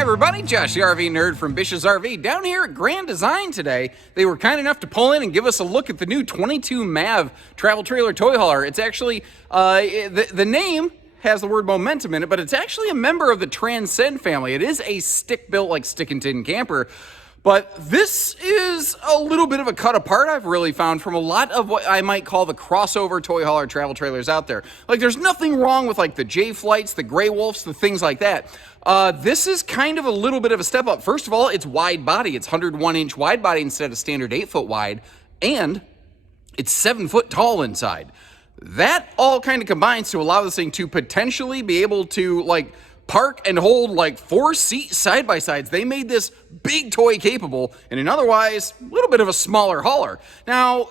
Everybody, Josh the RV Nerd from Bish's RV down here at Grand Design today. They were kind enough to pull in and give us a look at the new 22 MAV travel trailer toy hauler. It's actually, the name has the word momentum in it, but it's actually a member of the Transcend family. It is a stick-built, like stick and tin camper. But this is a little bit of a cut apart I've really found from a lot of what I might call the crossover toy hauler travel trailers out there. Like, there's nothing wrong with like the J-Flights, the Grey Wolves, the things like that. This is kind of a little bit of a step up. First of all, it's wide body. It's 101-inch wide body instead of standard 8-foot wide, and it's 7 foot tall inside. That all kind of combines to allow this thing to potentially be able to like park and hold like 4-seat side-by-sides. They made this big toy capable in an otherwise a little bit of a smaller hauler. Now,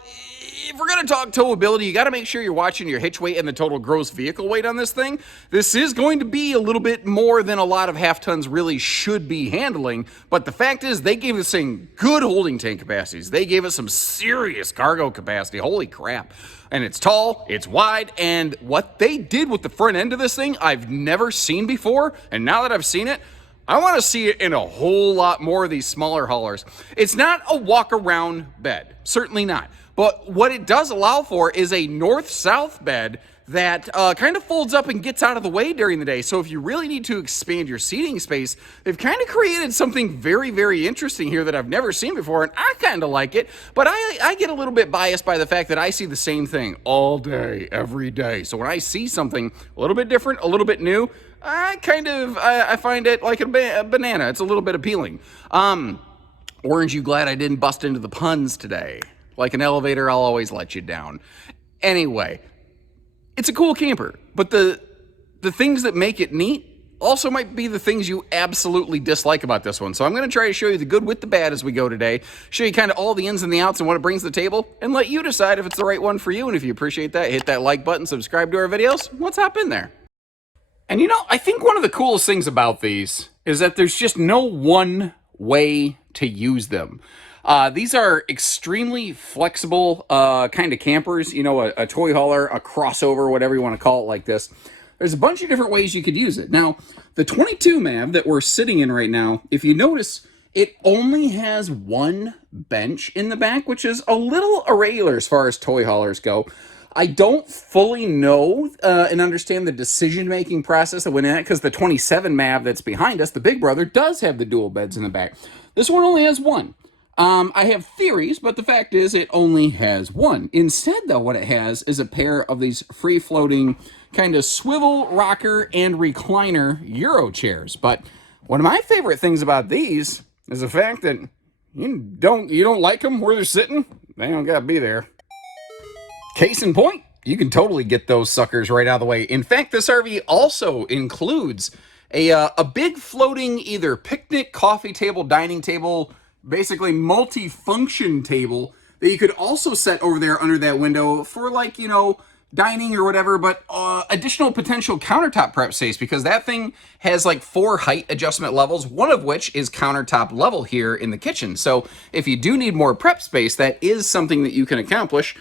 if we're going to talk towability, you got to make sure you're watching your hitch weight and the total gross vehicle weight on this thing. This is going to be a little bit more than a lot of half tons really should be handling, but the fact is they gave this thing good holding tank capacities. They gave us some serious cargo capacity. Holy crap. And it's tall, it's wide, and what they did with the front end of this thing, I've never seen before, and now that I've seen it, I want to see it in a whole lot more of these smaller haulers. It's not a walk-around bed, certainly not, but what it does allow for is a north-south bed that kind of folds up and gets out of the way during the day. So if you really need to expand your seating space, they've kind of created something very, very interesting here that I've never seen before, and I kind of like it, but I get a little bit biased by the fact that I see the same thing all day, every day. So when I see something a little bit different, a little bit new, I find it like a banana. It's a little bit appealing. Orange, you glad I didn't bust into the puns today? Like an elevator, I'll always let you down. Anyway, it's a cool camper, but the things that make it neat also might be the things you absolutely dislike about this one. So I'm going to try to show you the good with the bad as we go today, show you kind of all the ins and the outs and what it brings to the table, and let you decide if it's the right one for you. And if you appreciate that, hit that like button, subscribe to our videos. Let's hop in there. And you know, I think one of the coolest things about these is that there's just no one way to use them. These are extremely flexible kind of campers, you know, a toy hauler, a crossover, whatever you want to call it like this. There's a bunch of different ways you could use it. Now, the 22 MAV that we're sitting in right now, if you notice, it only has one bench in the back, which is a little irregular as far as toy haulers go. I don't fully know and understand the decision-making process that went in it, because the 27 MAV that's behind us, the big brother, does have the dual beds in the back. This one only has one. I have theories, but the fact is it only has one. Instead, though, what it has is a pair of these free-floating kind of swivel, rocker, and recliner Euro chairs. But one of my favorite things about these is the fact that you don't like them where they're sitting. They don't gotta be there. Case in point, you can totally get those suckers right out of the way. In fact, this RV also includes a big floating either picnic, coffee table, dining table, basically multi-function table that you could also set over there under that window for, like, you know, dining or whatever, but additional potential countertop prep space, because that thing has like 4 height adjustment levels, one of which is countertop level here in the kitchen. So if you do need more prep space, that is something that you can accomplish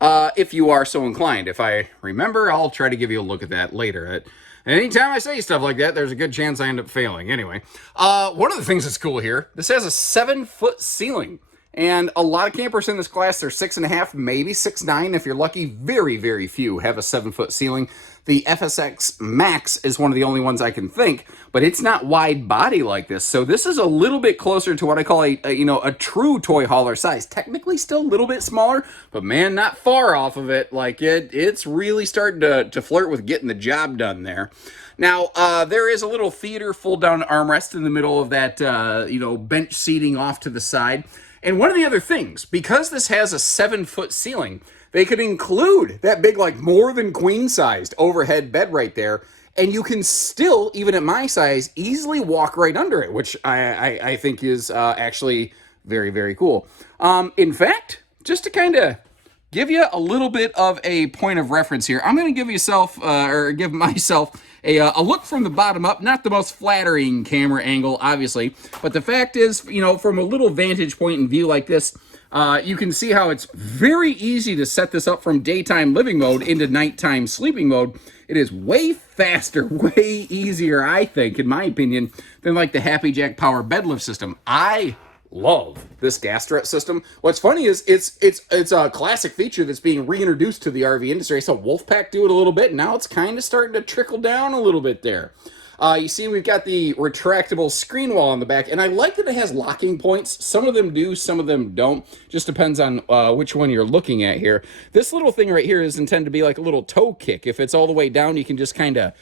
if you are so inclined. If I remember, I'll try to give you a look at that later. Anytime I say stuff like that, there's a good chance I end up failing. Anyway, one of the things that's cool here, this has a 7-foot ceiling. And a lot of campers in this class, they're 6.5, maybe 6'9". If you're lucky, very, very few have a 7-foot ceiling. The FSX Max is one of the only ones I can think, but it's not wide body like this. So this is a little bit closer to what I call a true toy hauler size. Technically still a little bit smaller, but man, not far off of it. Like it's really starting to flirt with getting the job done there. Now, there is a little theater fold-down armrest in the middle of that, bench seating off to the side. And one of the other things, because this has a 7-foot ceiling, they could include that big, like, more than queen-sized overhead bed right there, and you can still, even at my size, easily walk right under it, which I think is actually very, very cool. In fact, just to kind of give you a little bit of a point of reference here, I'm going to give myself a look from the bottom up. Not the most flattering camera angle, obviously, but the fact is, from a little vantage point and view like this, You can see how it's very easy to set this up from daytime living mode into nighttime sleeping mode. It is way faster, way easier, I think, in my opinion, than like the Happy Jack Power bed lift system. I love this gas strut system. What's funny is it's a classic feature that's being reintroduced to the RV industry. I saw Wolfpack do it a little bit. Now it's kind of starting to trickle down a little bit there. You see we've got the retractable screen wall on the back, and I like that it has locking points. Some of them do, some of them don't. Just depends on which one you're looking at here. This little thing right here is intended to be like a little toe kick. If it's all the way down, you can just kind of,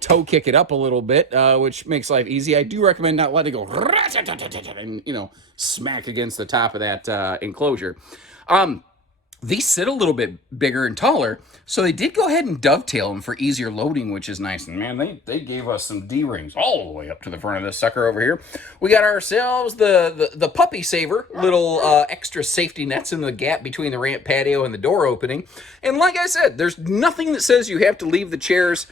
toe kick it up a little bit, which makes life easy. I do recommend not letting it go and, smack against the top of that enclosure. These sit a little bit bigger and taller, so they did go ahead and dovetail them for easier loading, which is nice. And man, they gave us some D-rings all the way up to the front of this sucker over here. We got ourselves the puppy saver, little extra safety nets in the gap between the ramp patio and the door opening. And like I said, there's nothing that says you have to leave the chairs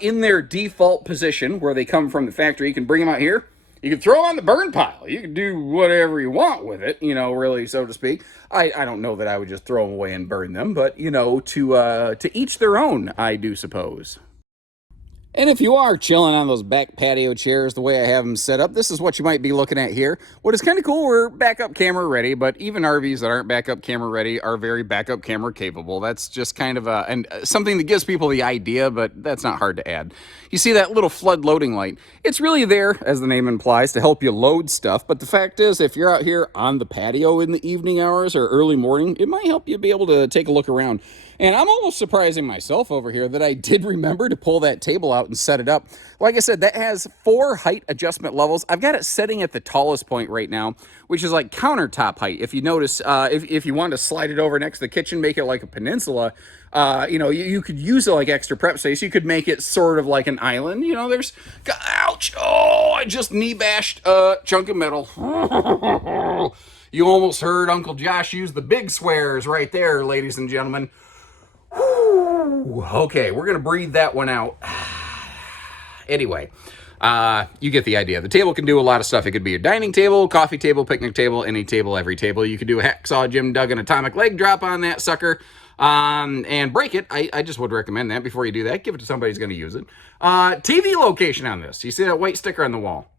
in their default position where they come from the factory. You can bring them out here. You can throw on the burn pile. You can do whatever you want with it, really, so to speak. I don't know that I would just throw them away and burn them, but, to each their own, I do suppose. And if you are chilling on those back patio chairs the way I have them set up, this is what you might be looking at here. What is kind of cool, we're backup camera ready, but even RVs that aren't backup camera ready are very backup camera capable. That's just kind of something that gives people the idea, but that's not hard to add. You see that little flood loading light? It's really there, as the name implies, to help you load stuff, but the fact is, if you're out here on the patio in the evening hours or early morning, it might help you be able to take a look around. And I'm almost surprising myself over here that I did remember to pull that table out and set it up. Like I said, that has 4 height adjustment levels. I've got it setting at the tallest point right now, which is like countertop height. If you notice, if you want to slide it over next to the kitchen, make it like a peninsula, you could use it like extra prep space. You could make it sort of like an island. Ouch! Oh, I just knee bashed a chunk of metal. You almost heard Uncle Josh use the big swears right there, ladies and gentlemen. Okay, we're going to breathe that one out. Anyway, you get the idea. The table can do a lot of stuff. It could be your dining table, coffee table, picnic table, any table, every table. You could do a hacksaw Jim Duggan atomic leg drop on that sucker and break it. I just would recommend that before you do that. Give it to somebody who's going to use it. TV location on this. You see that white sticker on the wall?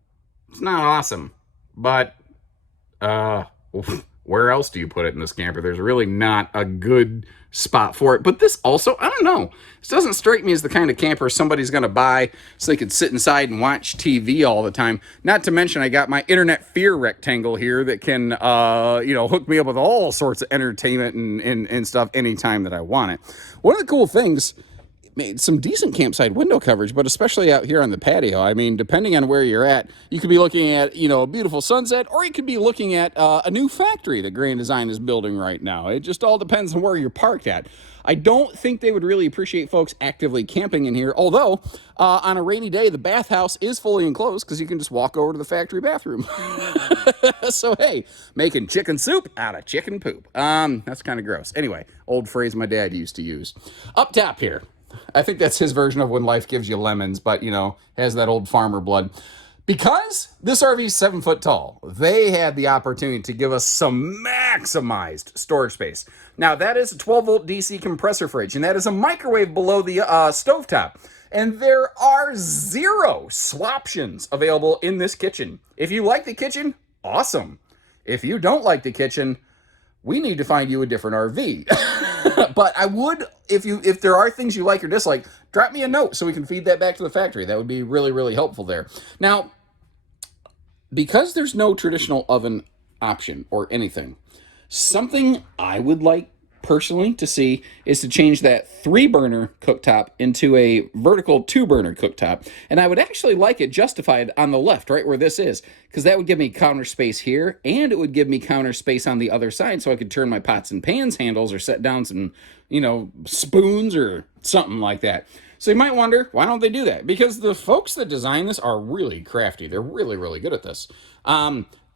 It's not awesome, but where else do you put it in this camper? There's really not a good spot for it. But this also, I don't know. This doesn't strike me as the kind of camper somebody's going to buy so they could sit inside and watch TV all the time. Not to mention I got my internet fear rectangle here that can, hook me up with all sorts of entertainment and stuff anytime that I want it. One of the cool things, some decent campsite window coverage, but especially out here on the patio. I mean, depending on where you're at, you could be looking at, a beautiful sunset, or you could be looking at a new factory that Grand Design is building right now. It just all depends on where you're parked at. I don't think they would really appreciate folks actively camping in here, although on a rainy day, the bathhouse is fully enclosed because you can just walk over to the factory bathroom. So, hey, making chicken soup out of chicken poop. That's kind of gross. Anyway, old phrase my dad used to use. Up top here. I think that's his version of when life gives you lemons, but, has that old farmer blood. Because this RV is 7 foot tall, they had the opportunity to give us some maximized storage space. Now, that is a 12-volt DC compressor fridge, and that is a microwave below the stovetop. And there are 0 swaptions available in this kitchen. If you like the kitchen, awesome. If you don't like the kitchen, we need to find you a different RV. But I would, if there are things you like or dislike, drop me a note so we can feed that back to the factory. That would be really, really helpful there. Now, because there's no traditional oven option or anything, something I would like personally to see is to change that 3-burner cooktop into a vertical 2-burner cooktop. And I would actually like it justified on the left, right where this is, because that would give me counter space here, and it would give me counter space on the other side so I could turn my pots and pans handles or set down some, spoons or something like that. So you might wonder, why don't they do that? Because the folks that design this are really crafty. They're really, really good at this.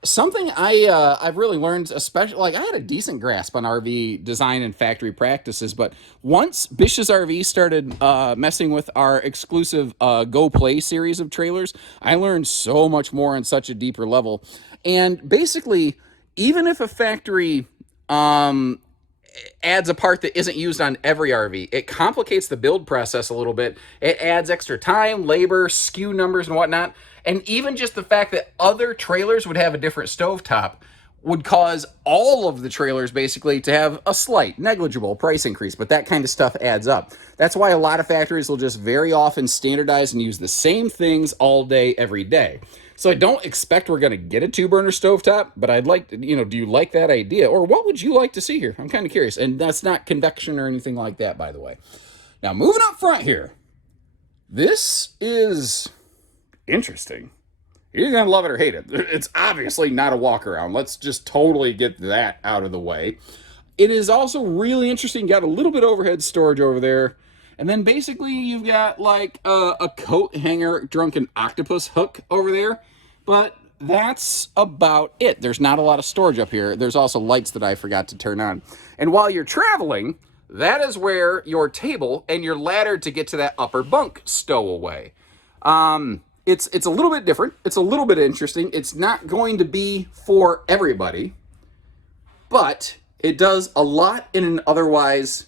Something I've really learned, especially, I had a decent grasp on RV design and factory practices, but once Bish's RV started messing with our exclusive Go Play series of trailers, I learned so much more on such a deeper level. And basically, even if a factory adds a part that isn't used on every RV. It complicates the build process a little bit. It adds extra time, labor, SKU numbers, and whatnot. And even just the fact that other trailers would have a different stovetop would cause all of the trailers basically to have a slight, negligible price increase. But that kind of stuff adds up. That's why a lot of factories will just very often standardize and use the same things all day, every day. So I don't expect we're going to get a 2-burner stovetop, but I'd like to, do you like that idea? Or what would you like to see here? I'm kind of curious. And that's not convection or anything like that, by the way. Now, moving up front here. This is interesting. You're going to love it or hate it. It's obviously not a walk around. Let's just totally get that out of the way. It is also really interesting. Got a little bit of overhead storage over there. And then basically you've got like a coat hanger drunken octopus hook over there. But that's about it. There's not a lot of storage up here. There's also lights that I forgot to turn on. And while you're traveling, that is where your table and your ladder to get to that upper bunk stow away. It's a little bit different. It's a little bit interesting. It's not going to be for everybody, but it does a lot in an otherwise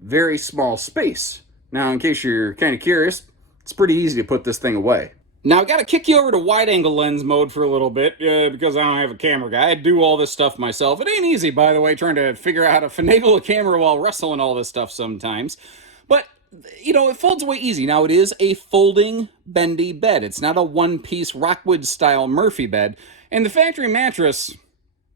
very small space. Now, in case you're kind of curious, it's pretty easy to put this thing away. Now, I've got to kick you over to wide-angle lens mode for a little bit, because I don't have a camera guy. I do all this stuff myself. It ain't easy, by the way, trying to figure out how to finagle a camera while wrestling all this stuff sometimes. But, it folds away easy. Now, it is a folding, bendy bed. It's not a one-piece Rockwood-style Murphy bed. And the factory mattress,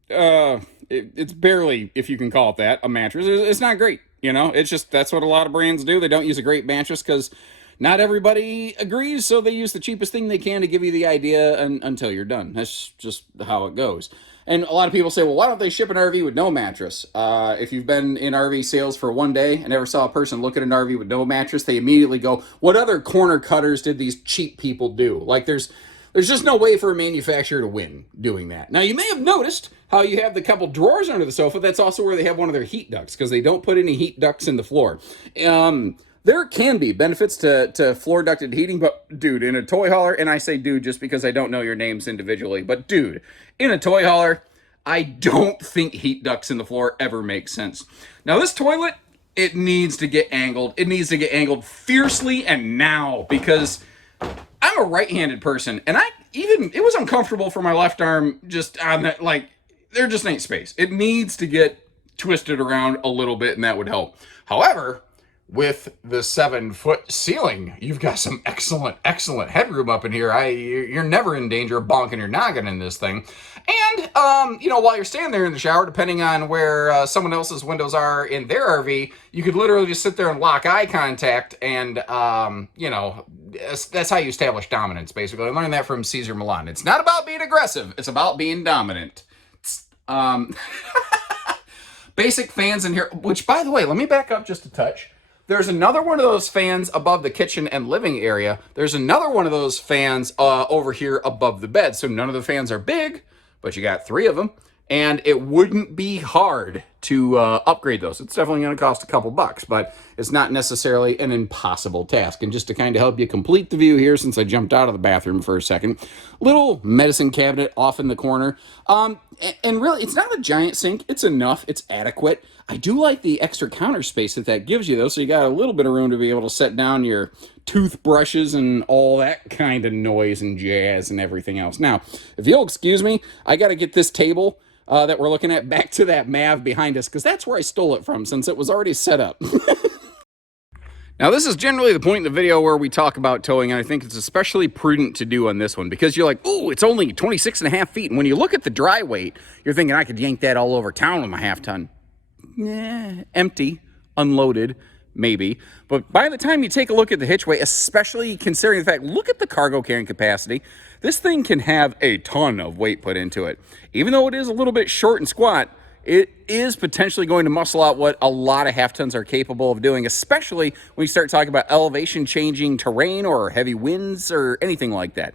it's barely, if you can call it that, a mattress. It's not great. It's just, that's what a lot of brands do. They don't use a great mattress because not everybody agrees, so they use the cheapest thing they can to give you the idea until you're done. That's just how it goes. And a lot of people say, well, why don't they ship an RV with no mattress? If you've been in RV sales for one day and never saw a person look at an RV with no mattress, they immediately go, what other corner cutters did these cheap people do? Like, there's just no way for a manufacturer to win doing that. Now, you may have noticed how you have the couple drawers under the sofa. That's also where they have one of their heat ducts, because they don't put any heat ducts in the floor. There can be benefits to floor ducted heating, but dude, in a toy hauler, and I say dude just because I don't know your names individually, but dude, in a toy hauler, I don't think heat ducts in the floor ever make sense. Now, this toilet, it needs to get angled. It needs to get angled fiercely and now, because I'm a right-handed person, and it was uncomfortable for my left arm just on that, like, there just ain't space. It needs to get twisted around a little bit, and that would help. However, with the 7-foot ceiling, you've got some excellent headroom up in here. You're never in danger of bonking your noggin in this thing. And, while you're standing there in the shower, depending on where someone else's windows are in their RV, you could literally just sit there and lock eye contact, and, that's how you establish dominance, basically. I learned that from Caesar Milan. It's not about being aggressive. It's about being dominant. Basic fans in here, which, by the way, let me back up just a touch. There's another one of those fans above the kitchen and living area. There's another one of those fans over here above the bed. So none of the fans are big, but you got 3 of them. And it wouldn't be hard to upgrade those. It's definitely going to cost a couple bucks, but it's not necessarily an impossible task. And just to kind of help you complete the view here, since I jumped out of the bathroom for a second, little medicine cabinet off in the corner. And really, it's not a giant sink. It's enough. It's adequate. I do like the extra counter space that gives you, though, so you got a little bit of room to be able to set down your toothbrushes and all that kind of noise and jazz and everything else. Now, if you'll excuse me, I got to get this table that we're looking at back to that MAV behind us, because that's where I stole it from, since it was already set up. Now, this is generally the point in the video where we talk about towing, and I think it's especially prudent to do on this one, because you're like, ooh, it's only 26.5 feet, and when you look at the dry weight, you're thinking I could yank that all over town with my half-ton. Nah, empty, unloaded, maybe. But by the time you take a look at the hitch weight, especially considering the fact, look at the cargo carrying capacity. This thing can have a ton of weight put into it. Even though it is a little bit short and squat, it is potentially going to muscle out what a lot of half-tons are capable of doing, especially when you start talking about elevation-changing terrain or heavy winds or anything like that.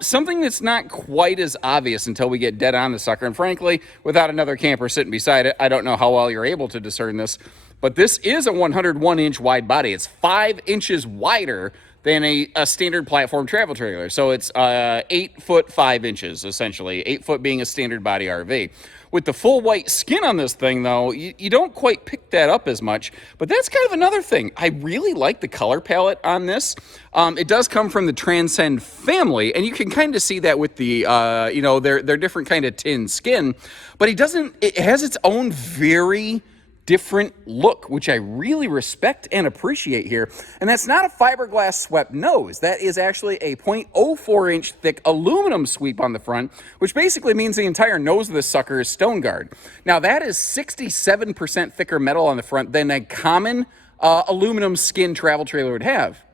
Something that's not quite as obvious until we get dead on the sucker, and frankly, without another camper sitting beside it, I don't know how well you're able to discern this, but this is a 101-inch wide body. It's 5 inches wider than a standard platform travel trailer. So it's 8 foot 5 inches, essentially, 8 foot being a standard body RV. With the full white skin on this thing, though, you don't quite pick that up as much. But that's kind of another thing. I really like the color palette on this. It does come from the Transcend family, and you can kind of see that with the, you know, their different kind of tin skin. But it has its own very different look, which I really respect and appreciate here. And that's not a fiberglass swept nose. That is actually a 0.04 inch thick aluminum sweep on the front, which basically means the entire nose of this sucker is stone guard. Now that is 67% thicker metal on the front than a common aluminum skin travel trailer would have.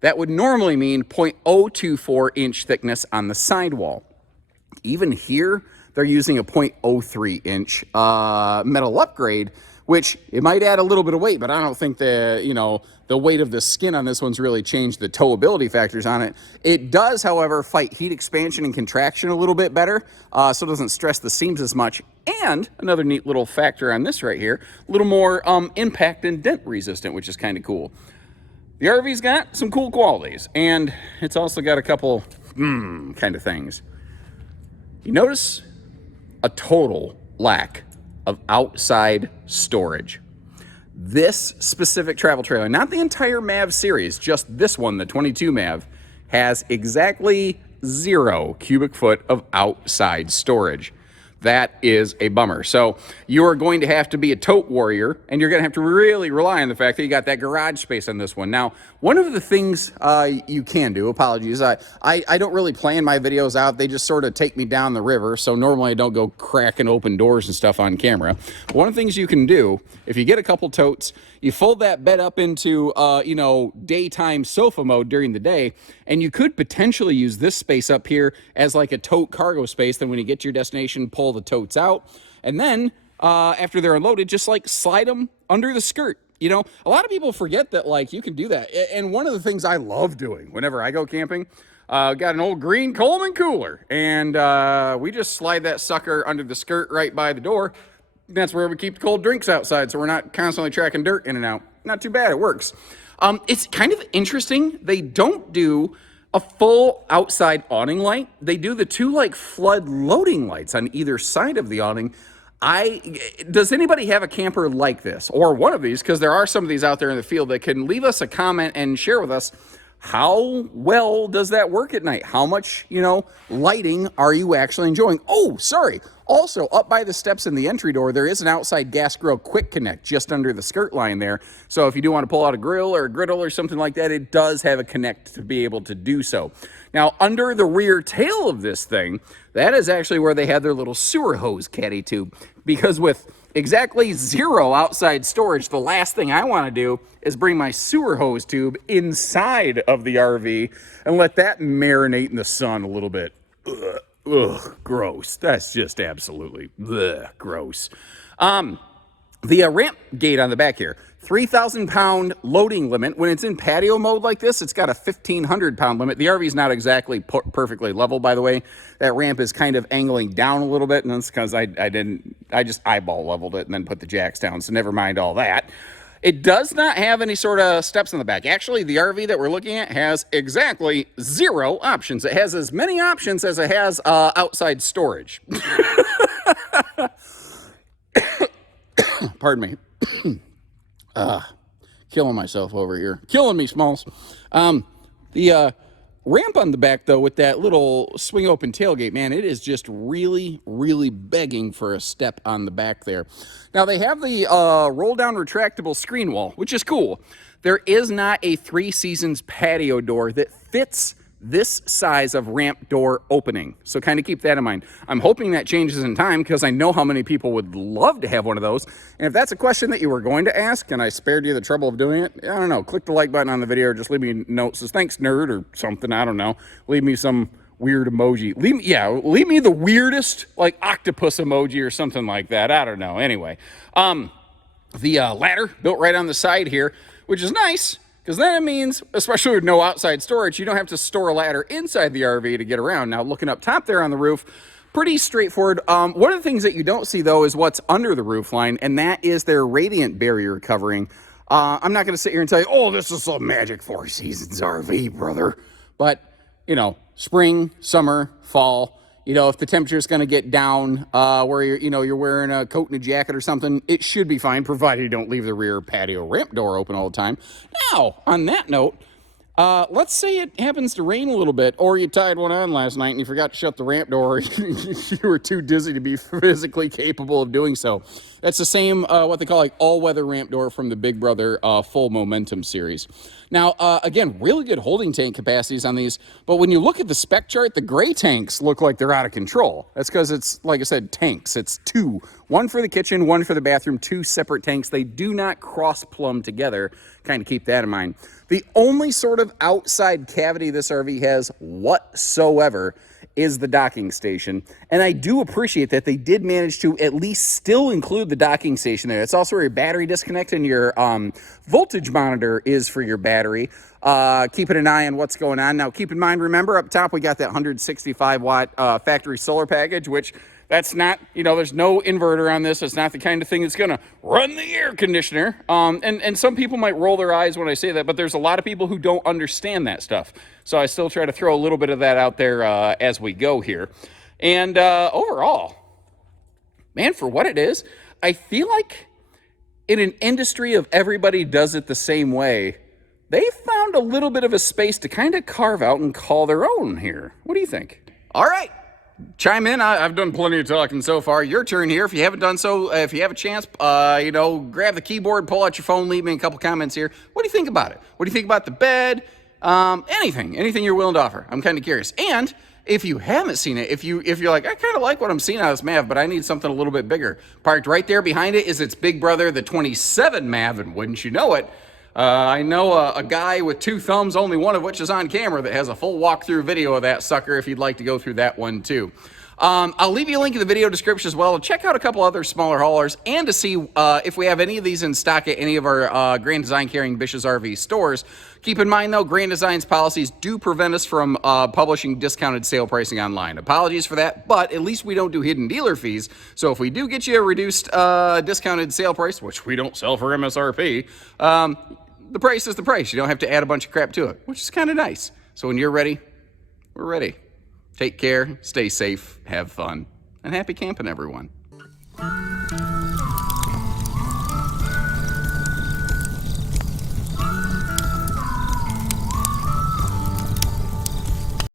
That would normally mean 0.024 inch thickness on the sidewall. Even here, they're using a 0.03 inch metal upgrade, which it might add a little bit of weight, but I don't think the weight of the skin on this one's really changed the towability factors on it. It does, however, fight heat expansion and contraction a little bit better, so it doesn't stress the seams as much. And another neat little factor on this right here, a little more impact and dent resistant, which is kind of cool. The RV's got some cool qualities, and it's also got a couple kind of things. You notice a total lack of outside storage. This specific travel trailer, not the entire MAV series, just this one, the 22 MAV, has exactly 0 cubic foot of outside storage. That is a bummer. So you are going to have to be a tote warrior, and you're going to have to really rely on the fact that you got that garage space on this one. Now, one of the things you can do, apologies, I don't really plan my videos out. They just sort of take me down the river, so normally I don't go cracking open doors and stuff on camera. But one of the things you can do, if you get a couple totes, you fold that bed up into, daytime sofa mode during the day, and you could potentially use this space up here as like a tote cargo space. Then when you get to your destination, pull the totes out, and then after they're unloaded, just like slide them under the skirt. You know, a lot of people forget that, like, you can do that. And one of the things I love doing whenever I go camping, got an old green Coleman cooler, and we just slide that sucker under the skirt right by the door. That's where we keep the cold drinks outside, so we're not constantly tracking dirt in and out. Not too bad, it works. It's kind of interesting. They don't do a full outside awning light. They do the two, like, flood loading lights on either side of the awning. Does anybody have a camper like this, or one of these? Because there are some of these out there in the field that can leave us a comment and share with us, how well does that work at night? How much, lighting are you actually enjoying? Oh, sorry. Also, up by the steps in the entry door, there is an outside gas grill quick connect just under the skirt line there. So if you do want to pull out a grill or a griddle or something like that, it does have a connect to be able to do so. Now, under the rear tail of this thing, that is actually where they have their little sewer hose caddy tube. Because with exactly 0 outside storage, the last thing I want to do is bring my sewer hose tube inside of the RV and let that marinate in the sun a little bit. Ugh, gross. That's just absolutely gross. The ramp gate on the back here, 3,000-pound loading limit. When it's in patio mode like this, it's got a 1,500-pound limit. The RV is not exactly perfectly level, by the way. That ramp is kind of angling down a little bit, and that's because I just eyeball leveled it and then put the jacks down, so never mind all that. It does not have any sort of steps in the back. Actually, the RV that we're looking at has exactly 0 options. It has as many options as it has outside storage. Pardon me. Killing myself over here. Killing me, Smalls. The ramp on the back, though, with that little swing open tailgate, man, it is just really, really begging for a step on the back there. Now, they have the roll down retractable screen wall, which is cool. There is not a 3 Seasons patio door that fits this size of ramp door opening. So kind of keep that in mind. I'm hoping that changes in time, because I know how many people would love to have one of those. And if that's a question that you were going to ask and I spared you the trouble of doing it, I don't know, click the like button on the video, or just leave me a note. Says, thanks, nerd, or something. I don't know. Leave me some weird emoji. Leave me the weirdest, like, octopus emoji or something like that. I don't know. Anyway, the ladder built right on the side here, which is nice, because then it means, especially with no outside storage, you don't have to store a ladder inside the RV to get around. Now, looking up top there on the roof, pretty straightforward. One of the things that you don't see, though, is what's under the roof line, and that is their radiant barrier covering. I'm not going to sit here and tell you, oh, this is a magic 4 seasons RV, brother. But, you know, spring, summer, fall, you know, if the temperature is going to get down where you're wearing a coat and a jacket or something, it should be fine, provided you don't leave the rear patio ramp door open all the time. Now, on that note, let's say it happens to rain a little bit, or you tied one on last night and you forgot to shut the ramp door. You were too dizzy to be physically capable of doing so. That's the same, what they call like all-weather ramp door from the Big Brother Full Momentum series. Now, again, really good holding tank capacities on these, but when you look at the spec chart, the gray tanks look like they're out of control. That's because it's, like I said, tanks. It's two. One for the kitchen, one for the bathroom, two separate tanks. They do not cross-plumb together. Kind of keep that in mind. The only sort of outside cavity this RV has whatsoever is the docking station. And I do appreciate that they did manage to at least still include the docking station there. It's also where your battery disconnect and your voltage monitor is for your battery. Keeping an eye on what's going on. Now, keep in mind, remember, up top we got that 165-watt factory solar package, which that's not, you know, there's no inverter on this. It's not the kind of thing that's going to run the air conditioner. And some people might roll their eyes when I say that, but there's a lot of people who don't understand that stuff. So I still try to throw a little bit of that out there as we go here. And overall, man, for what it is, I feel like in an industry of everybody does it the same way, they found a little bit of a space to kind of carve out and call their own here. What do you think? All right. Chime in. I've done plenty of talking so far. Your turn here. If you haven't done so, if you have a chance, you know, grab the keyboard, pull out your phone, leave me a couple comments here. What do you think about it? What do you think about the bed? Anything you're willing to offer. I'm kind of curious. And if you haven't seen it, if you're like, I kind of like what I'm seeing out of this MAV, but I need something a little bit bigger. Parked right there behind it is its big brother, the 27 MAV, and wouldn't you know it, I know a guy with two thumbs, only one of which is on camera, that has a full walkthrough video of that sucker if you'd like to go through that one too. I'll leave you a link in the video description as well to check out a couple other smaller haulers and to see if we have any of these in stock at any of our Grand Design carrying Bish's RV stores. Keep in mind though, Grand Design's policies do prevent us from publishing discounted sale pricing online. Apologies for that, but at least we don't do hidden dealer fees. So if we do get you a reduced discounted sale price, which we don't sell for MSRP, the price is the price. You don't have to add a bunch of crap to it, which is kind of nice. So when you're ready, we're ready. Take care, stay safe, have fun, and happy camping, everyone.